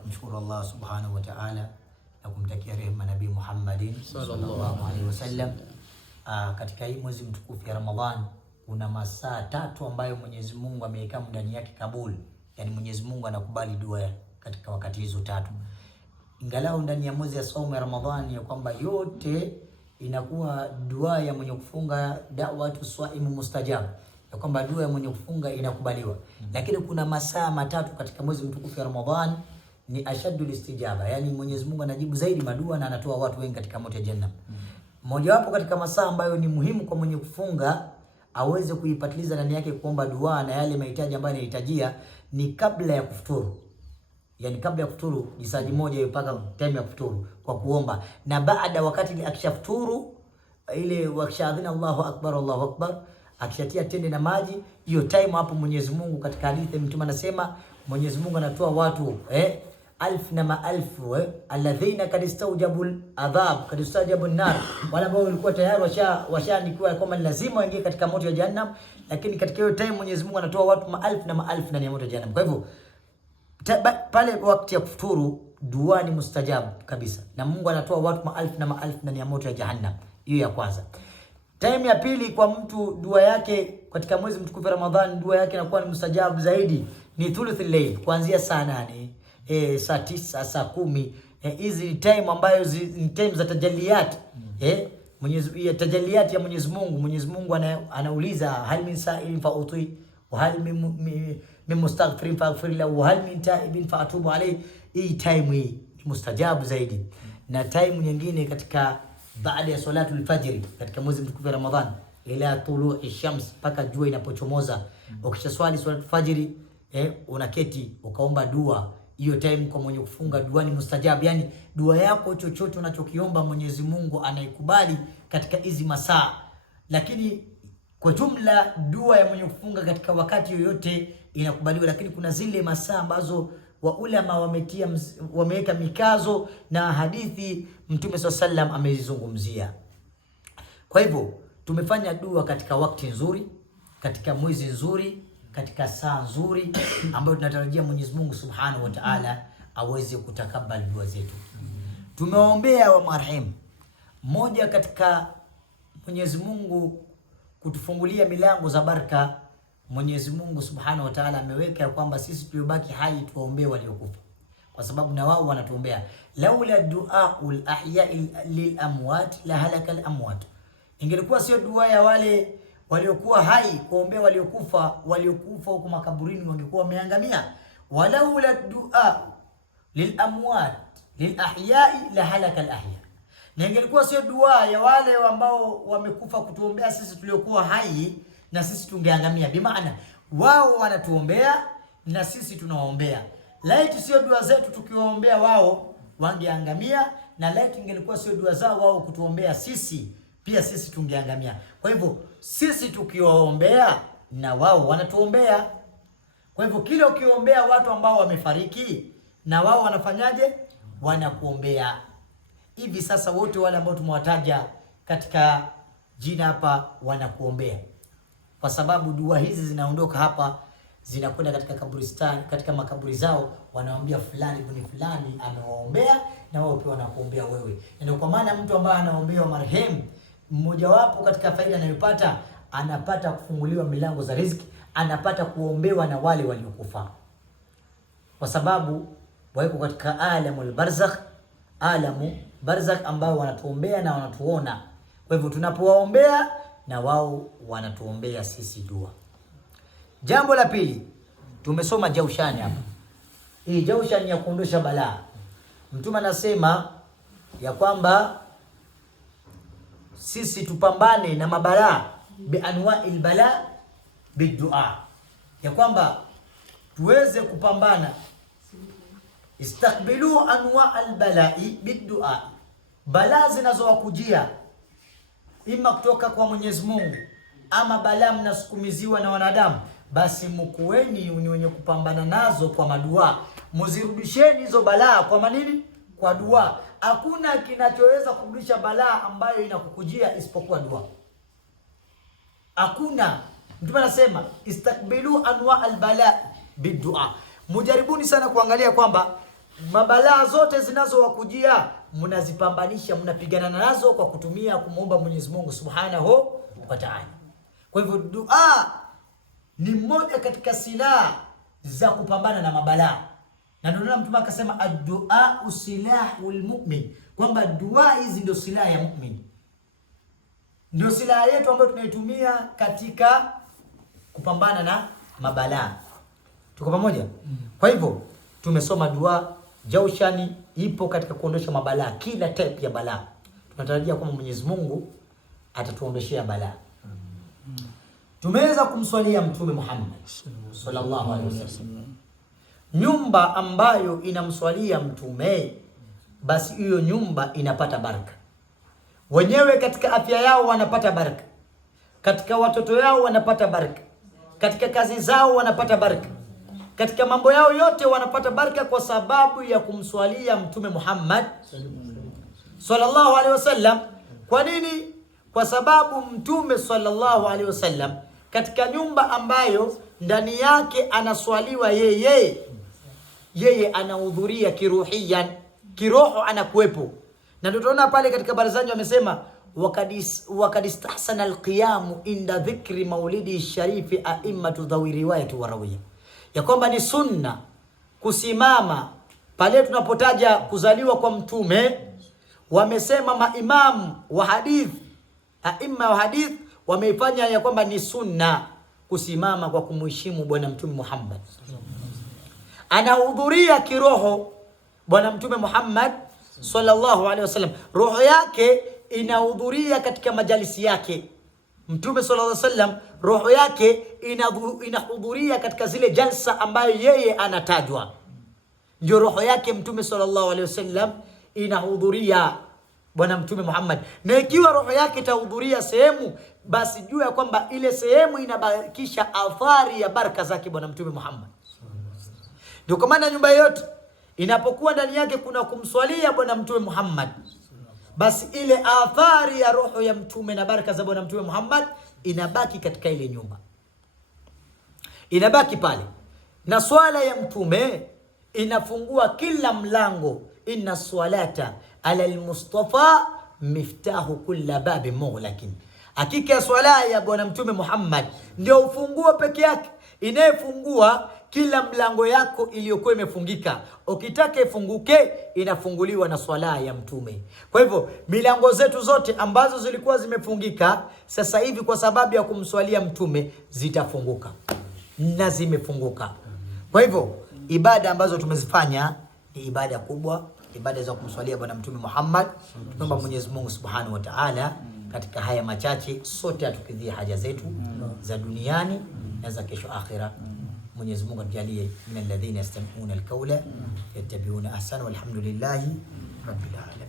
kumshukuru Allah subhanahu wa ta'ala na kumtakia rehema Nabii Muhammadin sallallahu alaihi wasallam. Katika hii mwezi mtukufu ya Ramadhan kuna masaa 3 ambayo Mwenyezi Mungu ameweka ndani yake kabul, yani Mwenyezi Mungu anakubali dua katika wakati hizo 3. Ingalau ndani ya mwezi ya saumu ya Ramadhani ya kwamba yote inakuwa dua ya mwenye kufunga da'watu swaimu mustajab, ya kwamba dua ya mwenye kufunga inakubaliwa. Lakini kuna masaa 3 katika mwezi mtukufu ya Ramadhani ni ashadul istijaba, yani Mwenyezi Mungu anajibu zaidi madua na anatoa watu wengi katika moto ya Jannah. Mmoja wapo katika masaa ambayo ni muhimu kwa mwenye kufunga aweze kuipatiliza ndani yake kuomba dua na yale mahitaji ambayo anahitajia ni kabla ya kufuturu. Yani kabla ya kufuturu jisaji moja mpaka time ya kufuturu kwa kuomba, na baada wakati akishafuturu ile wakishadhina Allahu akbar, akishatia tende na maji, hiyo time hapo Mwenyezi Mungu katika hadithi Mtume anasema Mwenyezi Mungu anatoa watu alf na maelfu alladhina kadistawjabul adhab kadistawjabun nar, wala ambao walikuwa tayari washaandikiwa kwamba lazima waingie katika moto ya Jahannam, lakini katika hiyo time Mwenyezi Mungu anatoa watu maelfu na maelfu ndani ya moto ya Jahannam. Kwa hivyo pale wakati ya kufuturu dua ni mustajab kabisa, na Mungu anatoa watu maelfu na maelfu ndani ya moto ya Jahannam. Hiyo ya kwanza. Time ya pili kwa mtu dua yake katika mwezi mtukufu wa Ramadhani, dua yake inakuwa ni mustajabu zaidi ni thuluthul layl, kuanzia saa 8 saa 9 saa 10. Hizi time ambayo ni time za tajalliyat Mwenyezi tajalliyat ya Mwenyezi Mungu. Mwenyezi Mungu anauliza hal min sa'ilin fa uti wa hal min mustaghfirin fa aghfir lahu wa hal min ta'ibin fa atubu alayhi. Hii time hii ni mustajabu zaidi. Na time nyingine katika baada ya salatul fajr katika mwezi mtukufu wa Ramadhani ila tulu'i shams, paka jua inapochomoza, ukishaswali salatul fajr unaketi ukaomba dua. Hiyo time kwa mwenye kufunga dua ni mustajab, yani dua yako chochote unachokiomba Mwenyezi Mungu anaikubali katika hizi masaa. Lakini kwa jumla dua ya mwenye kufunga katika wakati yoyote inakubaliwa, lakini kuna zile masaa ambazo waulama wameweka mikazo na hadithi Mtume SAW amezizungumzia. Kwa hivyo tumefanya dua katika wakati nzuri, katika mwezi nzuri, katika saa nzuri ambayo tunatarajia Mwenyezi Mungu Subhanahu wa Ta'ala aweze kutakabali dua zetu. Tumewaombea wa marehemu, mmoja katika Mwenyezi Mungu kutufungulia milango za baraka. Mwenyezi Mungu Subhanahu wa Ta'ala ameweka kwamba sisi tuliobaki hai tuwaombee waliokufa, kwa sababu na wao wanatuombea. Laula duaul ahya'i lil amwat la halaka al amwat, ingelikuwa sio dua ya wale waliokuwa hai kuombea waliokufa huko makaburini wangekuwa wameangamia. Walaula dua lil amwat lil ahya'i la halaka al ahya, na ingelikuwa sio dua ya wale ambao wamekufa kutuombea sisi tuliokuwa hai, na sisi tungeangamia. Bimaana wao wanatuombea na sisi tunawaombea. Laiti sio dua zetu tukiwaombea wao wangeangamia, na laiti ingelikuwa sio dua zao wao kutuombea sisi, pia sisi tungeangamia. Kwa hivyo sisi tukiwaombea na wao wanatuombea. Kwa hivyo kila ukiombea watu ambao wamefariki na wao wanafanyaje? Wanakuombea. Hivi sasa wote wale ambao tumewataja katika jina hapa wanakuombea, kwa sababu dua hizi zinaondoka hapa zinakwenda katika kaburistani, katika makaburi zao, wanaambia fulani bin fulani amewaombea, na wao pia wanakuombea wewe. Ndio kwa maana mtu ambaye anaombewa marehemu, mmoja wapo katika faida anayopata, anapata kufunguliwa milango za riziki, anapata kuombewa na wale waliokufa, kwa sababu wako katika alamul barzakh, alamu barzakh ambao wanatuombea na wanatuona. Kwa hivyo tunapowaombea na wao wanatuombea sisi dua. Jambo la pili, tumesoma jaushani hapa. Hii jaushani ya kuondosha balaa. Mtume anasema ya kwamba sisi tupambane na mabalaa bi anwa'il bala bidua, ya kwamba tuweze kupambana istakbilu anwa'al bala'i bidua, balaa zinazowakujia ima kutoka kwa Mwenyezi Mungu ama balaa mnasukumiziwa na wanadamu, basi mkueni ni wenye kupambana nazo kwa madua. Muzirudisheni hizo balaa kwa manini? Kwa dua. Hakuna kinachoweza kurudisha balaa ambayo inakukujia isipokuwa dua. Hakuna. Mtume anasema istakbilu anwa albala bidua. Mujaribuni sana kuangalia kwamba mabalaa zote zinazowakujia mnazipambanisha, mnapigana nazo kwa kutumia kumuomba Mwenyezi Mungu Subhanahu wa Ta'ala. Kwa hivyo dua ni moja katika silaha za kupambana na mabalaa, na ndio Mtume akasema ad-du'a silahul mu'min, kwamba dua hizi ndio silaha ya mu'min, ndio silaha yetu ambayo tunaitumia katika kupambana na mabalaa. Tuko pamoja? Kwa hivyo tumesoma dua. Jaushani ipo katika kuondosha mabalaa, kila type ya balaa. Tunatarajia kwamba Mwenyezi Mungu atatuondoshea balaa. Tumeweza kumswalia Mtume Muhammad sallallahu alaihi wasallam. Nyumba ambayo inamswalia Mtume, basi hiyo nyumba inapata baraka. Wenyewe katika afya yao wanapata baraka, katika watoto yao wanapata baraka, katika kazi zao wanapata baraka, katika mambo yao yote wanapata baraka, kwa sababu ya kumswalia Mtume Muhammad sallallahu alaihi wasallam. Kwa nini? Kwa sababu Mtume sallallahu alaihi wasallam katika nyumba ambayo ndani yake anaswaliwa yeye anahudhuria kiruhiyan, kiroho anakuwepo. Na ndio tunaona pale katika barazani wamesema wakad istahsana alqiyamu inda dhikri maulidi sharifi a'immatu dhawi riwayati wa rawiya, ya kwamba ni sunna kusimama pale tunapotaja kuzaliwa kwa Mtume. Wamesema maimamu wa hadith, aima wa hadith wameifanya ya kwamba ni sunna kusimama kwa kumheshimu Bwana Mtume Muhammad. Anahudhuria kiroho Bwana Mtume Muhammad sallallahu alaihi wasallam, roho yake inahudhuria katika majalisi yake. Mtume sallallahu alaihi wasallam roho yake inahudhuria katika zile jalsa ambayo yeye anatajwa, ndio roho yake Mtume sallallahu alaihi wasallam inahudhuria Bwana Mtume Muhammad. Na ikiwa roho yake itahudhuria sehemu, basi jua ya kwamba ile sehemu inabakisha athari ya baraka zake Bwana Mtume Muhammad. Ndio kwa maana nyumba yote inapokuwa ndani yake kuna kumswalia Bwana Mtume Muhammad, basi ile athari ya roho ya Mtume na baraka za Bwana Mtume Muhammad inabaki katika ile nyumba, inabaki pale. Na swala ya Mtume inafungua kila mlango. Inna swalata ala al-Mustafa miftahu kulla babi mughlaqin, hakika ya swala ya Bwana Mtume Muhammad ndio ufunguo peke yake inayefungua kila mlango yako iliyokuwa imefungika. Ukitaka ifunguke, inafunguliwa na swala ya Mtume. Kwa hivyo milango zetu zote ambazo zilikuwa zimefungika, sasa hivi kwa sababu ya kumswalia Mtume zitafunguka na zimefunguka. Kwa hivyo ibada ambazo tumezifanya ni ibada kubwa, ibada za kumswalia Bwana Mtume Muhammad. Tunaomba Mwenyezi Mungu Subhanahu wa Ta'ala katika haya machache sote atukidhie haja zetu za duniani na za kesho akhira. Mwenyezi Mungu atujalie min alladhina yastami'una alqawla yattabi'una ahsana, walhamdulillahi rabbil alamin.